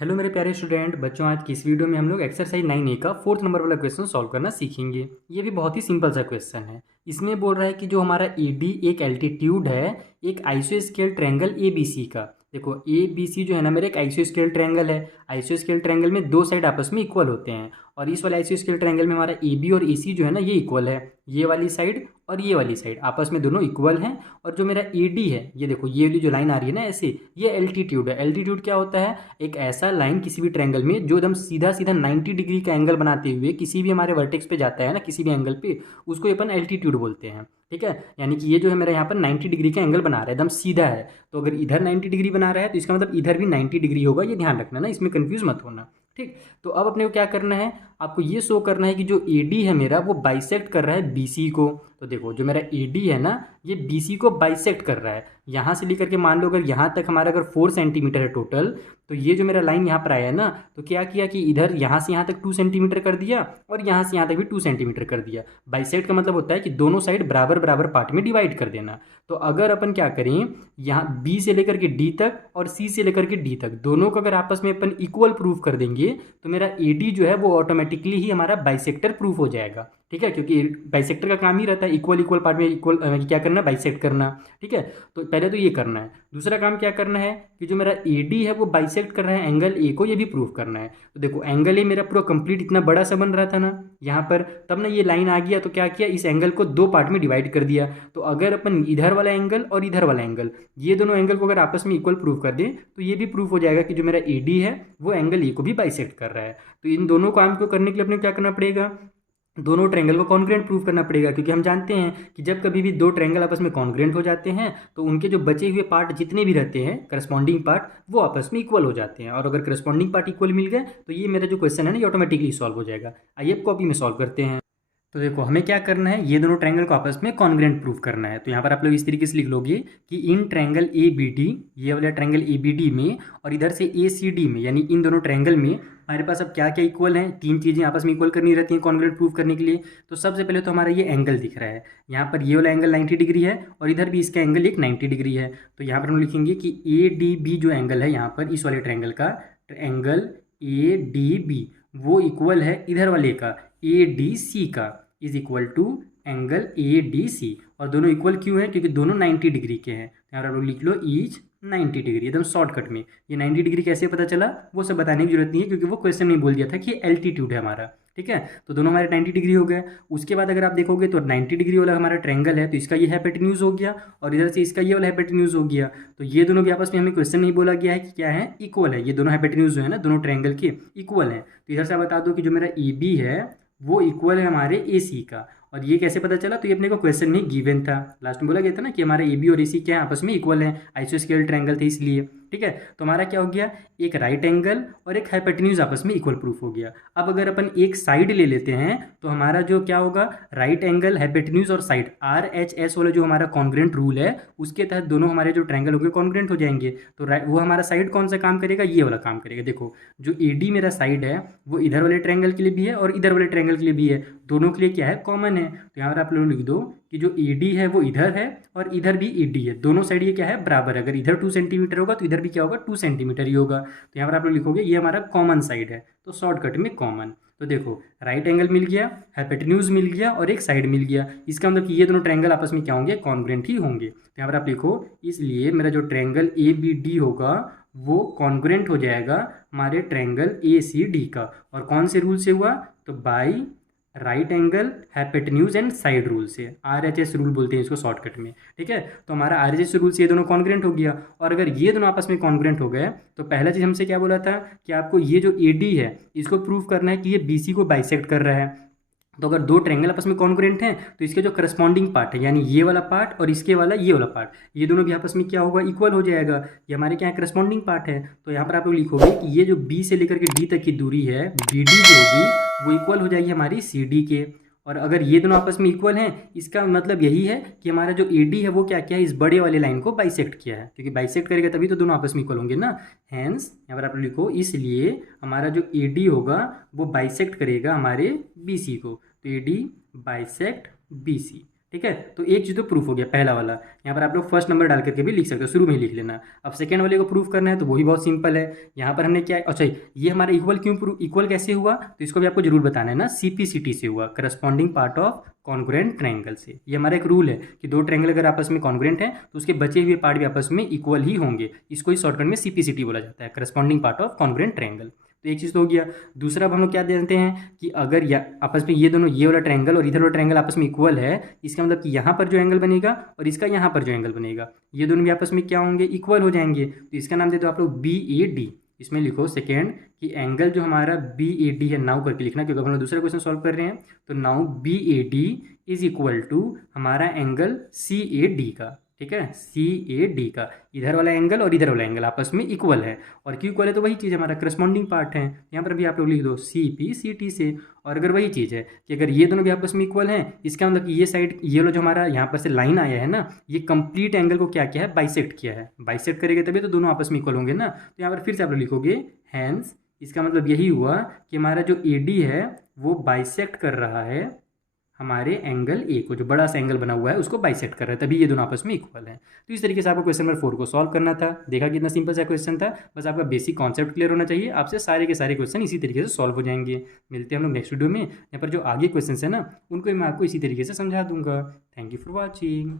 Hello मेरे प्यारे student बच्चों, आज की इस वीडियो में हम लोग एक्सरसाइज 9A का 4th नंबर वाला क्वेश्चन सॉल्व करना सीखेंगे। ये भी बहुत ही सिंपल सा क्वेश्चन है। इसमें बोल रहा है कि जो हमारा AD एक एल्टीट्यूड है एक आइसोस्केल ट्रायंगल ABC का। देखो ABC जो है ना मेरा एक आइसोस्केल ट्रायंगल है। आइसोस्केल ट्रायंगल में दो साइड आपस में इक्वल होते हैं और इस वाले आइसोस्केल ट्रायंगल में हमारा AB और AC जो है ना ये इक्वल है। ये वाली साइड और ये वाली साइड आपस में दोनों इक्वल हैं। और जो मेरा AD है ये देखो ये वाली जो लाइन आ रही है ना ऐसे, ये एल्टीट्यूड है। एल्टीट्यूड क्या होता है? एक ऐसा लाइन किसी भी ट्रायंगल में जो एकदम सीधा सीधा 90 डिग्री का एंगल बनाते हुए किसी भी हमारे वर्टेक्स पे जाता है ना, किसी भी एंगल पे, उसको अपन एल्टीट्यूड बोलते हैं। ठीक है, यानी कि ये जो है मेरा यहाँ पर 90 डिग्री का एंगल बना रहा है, एकदम सीधा है। तो अगर इधर 90 डिग्री बना रहा है तो इसका मतलब इधर भी 90 डिग्री होगा, ये ध्यान रखना ना, इसमें कंफ्यूज मत होना। ठीक, तो अब अपने को क्या करना है, आपको ये शो करना है कि जो AD है मेरा वो बाइसेक्ट कर रहा है BC को। तो देखो जो मेरा AD है ना ये BC को बाइसेक्ट कर रहा है। यहाँ से लेकर के मान लो अगर यहाँ तक हमारा अगर 4 सेंटीमीटर है टोटल, तो ये जो मेरा लाइन यहाँ पर आया है ना, तो क्या किया कि इधर यहाँ से यहाँ तक 2 सेंटीमीटर कर दिया और यहाँ से यहाँ तक भी 2 सेंटीमीटर कर दिया। बाइसेक्ट का मतलब होता है कि दोनों साइड बराबर बराबर पार्ट में डिवाइड कर देना। तो अगर अपन क्या करें, यहाँ B से लेकर के D तक और C से लेकर के D तक दोनों को अगर आपस में अपन इक्वल प्रूफ कर देंगे तो मेरा AD जो है वो ऑटोमेटिकली ही हमारा बाइसेक्टर प्रूफ हो जाएगा। ठीक है, क्योंकि बाइसेक्टर का काम ही रहता है इक्वल इक्वल पार्ट में इक्वल क्या करना, बाइसेक्ट करना। ठीक है, तो पहले तो ये करना है। दूसरा काम क्या करना है कि जो मेरा AD है वो बाइसेक्ट कर रहा है एंगल A को, ये भी प्रूफ करना है। तो देखो एंगल A मेरा पूरा कंप्लीट इतना बड़ा सा बन रहा था ना यहाँ पर, तब ना ये लाइन आ गया तो क्या किया, इस एंगल को दो पार्ट में डिवाइड कर दिया। तो अगर अपन इधर वाला एंगल और इधर वाला एंगल, ये दोनों एंगल को अगर आपस में इक्वल प्रूफ कर दें तो ये भी प्रूफ हो जाएगा कि जो मेरा AD है वो एंगल A को भी बाइसेक्ट कर रहा है। तो इन दोनों काम को करने के लिए अपने क्या करना पड़ेगा, दोनों ट्रायंगल को कॉन्ग्रुएंट प्रूफ करना पड़ेगा। क्योंकि हम जानते हैं कि जब कभी भी दो ट्रायंगल आपस में कॉन्ग्रुएंट हो जाते हैं तो उनके जो बचे हुए पार्ट जितने भी रहते हैं करस्पॉन्डिंग पार्ट, वो आपस में इक्वल हो जाते हैं। और अगर करस्पॉन्डिंग पार्ट इक्वल मिल गए तो ये मेरा जो क्वेश्चन है ना ये ऑटोमेटिकली सॉल्व हो जाएगा। आइए अब कॉपी में सॉल्व करते हैं। तो देखो हमें क्या करना है, ये दोनों ट्रायंगल को आपस में कॉन्ग्रुएंट प्रूफ करना है। तो यहाँ पर आप लोग इस तरीके से लिख लोगे कि इन ट्रायंगल ABD, ये वाला ट्रायंगल ABD में और इधर से ACD में, यानी इन दोनों ट्रायंगल में हमारे पास अब क्या क्या इक्वल हैं, तीन चीज़ें आपस में इक्वल करनी रहती हैं कॉन्ग्रुएंट प्रूफ करने के लिए। तो सबसे पहले तो हमारा ये एंगल दिख रहा है, यहाँ पर ये वाला एंगल 90 डिग्री है और इधर भी इसका एंगल एक 90 डिग्री है। तो यहाँ पर हम लिखेंगे कि ADB जो एंगल है यहाँ पर इस वाले ट्रायंगल का, एंगल ADB वो इक्वल है इधर वाले का ADC का, is equal to angle ADC। और दोनों इक्वल क्यों है, क्योंकि दोनों 90 डिग्री के हैं। यहाँ पर आप लोग लिख लो ईच 90 डिग्री, एकदम शॉर्टकट में। ये 90 डिग्री कैसे पता चला वो सब बताने की जरूरत नहीं है, क्योंकि वो क्वेश्चन में बोल दिया था कि एल्टीट्यूड है हमारा। ठीक है, तो दोनों हमारे 90 डिग्री हो गए। उसके बाद अगर आप देखोगे तो 90 डिग्री वाला हमारा ट्रायंगल है तो इसका ये हाइपोटेन्यूज हो गया और इधर से इसका ये वाला हाइपोटेन्यूज हो गया। तो ये दोनों भी आपस में हमें क्वेश्चन नहीं बोला गया है कि क्या है, इक्वल है। ये दोनों हाइपोटेन्यूज जो है ना दोनों ट्रायंगल के इक्वल है। तो इधर से आप बता दो कि जो मेरा AB है वो इक्वल है हमारे AC का। और ये कैसे पता चला, तो ये अपने को क्वेश्चन में गिवन था, लास्ट में बोला गया था ना कि हमारे AB और AC क्या है, आपस में इक्वल है, आइसोस्केल ट्रायंगल थे इसलिए। ठीक है, तो हमारा क्या हो गया, एक राइट एंगल और एक हाइपोटेन्यूज आपस में इक्वल प्रूफ हो गया। अब अगर अपन एक साइड ले लेते हैं तो हमारा जो क्या होगा, राइट एंगल हाइपोटेन्यूज और साइड RHS वाला जो हमारा कॉन्ग्रुएंट रूल है उसके तहत दोनों हमारे जो ट्रायंगल होंगे कॉन्ग्रुएंट हो जाएंगे। तो वो हमारा साइड कौन सा काम करेगा, ये वाला काम करेगा। देखो जो AD मेरा साइड है वो इधर वाले ट्रायंगल के लिए भी है और इधर वाले ट्रायंगल के लिए भी है, दोनों के लिए क्या है, कॉमन है। तो यहाँ पर आप लोग लिख दो कि जो AD है वो इधर है और इधर भी AD है, दोनों साइड ये क्या है, बराबर है। अगर इधर 2 सेंटीमीटर होगा तो इधर भी क्या होगा, 2 सेंटीमीटर ही होगा। तो यहाँ पर आप लोग लिखोगे ये हमारा कॉमन साइड है, तो शॉर्टकट में कॉमन। तो देखो राइट एंगल मिल गया, हाइपोटेन्यूज मिल गया और एक साइड मिल गया। इसका मतलब कि ये दोनों ट्रायंगल आपस में क्या होंगे, कॉन्ग्रुएंट ही होंगे। तो यहाँ पर आप लिखो इसलिए मेरा जो ट्रायंगल ABD होगा वो कॉन्ग्रुएंट हो जाएगा हमारे ट्रायंगल ACD का। और कौन से रूल से हुआ, तो by right angle hypotenuse and side rule से, RHS रूल बोलते हैं इसको शॉर्टकट में। ठीक है, तो हमारा RHS रूल से ये दोनों कॉन्ग्रुएंट हो गया। और अगर ये दोनों आपस में कॉन्ग्रुएंट हो गए तो पहला चीज़ हमसे क्या बोला था कि आपको ये जो AD है इसको प्रूव करना है कि ये BC को बाइसेक्ट कर रहा है। तो अगर दो ट्रायंगल आपस में कॉन्ग्रुएंट हैं तो इसके जो करस्पॉन्डिंग पार्ट है, यानी ये वाला पार्ट और इसके वाला ये वाला पार्ट, ये दोनों भी आपस में क्या होगा, इक्वल हो जाएगा। ये हमारे क्या है, करस्पॉन्डिंग पार्ट है। तो यहाँ पर आप लोग लिखोगे कि ये जो B से लेकर के D तक की दूरी है BD जो होगी वो इक्वल हो जाएगी हमारी CD के। और अगर ये दोनों आपस में इक्वल हैं इसका मतलब यही है कि हमारा जो AD है वो क्या किया है, इस बड़े वाले लाइन को बाइसेक्ट किया है, क्योंकि बाइसेक्ट करेगा तभी तो दोनों आपस में इक्वल होंगे ना। हैंस यहाँ पर आप लिखो इसलिए हमारा जो AD होगा वो बाइसेक्ट करेगा हमारे BC को। तो AD बाइसेक्ट BC। ठीक है, तो एक चीज़ तो प्रूफ हो गया पहला वाला। यहाँ पर आप लोग फर्स्ट नंबर डाल करके भी लिख सकते हो, शुरू में ही लिख लेना। अब सेकंड वाले को प्रूफ करना है तो वो भी बहुत सिंपल है। यहाँ पर हमने क्या, अच्छा ये हमारा इक्वल क्यों, इक्वल कैसे हुआ, तो इसको भी आपको जरूर बताना है ना, CPCT से हुआ, corresponding part of congruent triangle से। ये हमारा एक रूल है कि दो ट्रायंगल अगर आपस में कॉन्ग्रुएंट है तो उसके बचे हुए पार्ट भी आपस में इक्वल ही होंगे। इसको ही शॉर्टकट में CPCT बोला जाता है, corresponding part of congruent triangle. तो एक चीज़ तो हो गया। दूसरा अब हम लोग क्या जानते हैं कि अगर या आपस में ये दोनों, ये वाला ट्रायंगल और इधर वाला ट्रायंगल आपस में इक्वल है, इसका मतलब कि यहाँ पर जो एंगल बनेगा और इसका यहाँ पर जो एंगल बनेगा, ये दोनों भी आपस में क्या होंगे, इक्वल हो जाएंगे। तो इसका नाम दे दो आप लोग BAD। इसमें लिखो सेकेंड कि एंगल जो हमारा BAD है, नाउ करके लिखना क्योंकि हम लोग दूसरा क्वेश्चन सॉल्व कर रहे हैं। तो now BAD is equal to हमारा एंगल CAD का। ठीक है, CAD का इधर वाला एंगल और इधर वाला एंगल आपस में इक्वल है। और क्यों इक्वल है तो वही चीज़ हमारा करस्पॉन्डिंग पार्ट है, यहाँ पर भी आप लोग लिख दो CPCT से। और अगर वही चीज़ है कि अगर ये दोनों भी आपस में इक्वल हैं, इसका मतलब कि ये साइड, ये वाला जो हमारा यहाँ पर से लाइन आया है ना, ये कंप्लीट एंगल को क्या किया है, बाइसेक्ट किया है। बाइसेक्ट करेंगे तभी तो दोनों आपस में इक्वल होंगे ना। तो यहाँ पर फिर से आप लोग लिखोगे हैंस, इसका मतलब यही हुआ कि हमारा जो AD है वो बाइसेक्ट कर रहा है हमारे एंगल A को, जो बड़ा सा एंगल बना हुआ है उसको बाइसेक्ट कर रहा है, तभी ये दोनों आपस में इक्वल है। तो इस तरीके से आपको क्वेश्चन नंबर 4 को सॉल्व करना था। देखा कितना सिंपल सा क्वेश्चन था, बस आपका बेसिक कॉन्सेप्ट क्लियर होना चाहिए, आपसे सारे के सारे क्वेश्चन इसी तरीके से सॉल्व हो जाएंगे। मिलते हैं हम लोग नेक्स्ट वीडियो में, यहाँ पर जो आगे क्वेश्चन है ना उनको मैं आपको इसी तरीके से समझा दूंगा। Thank you for watching.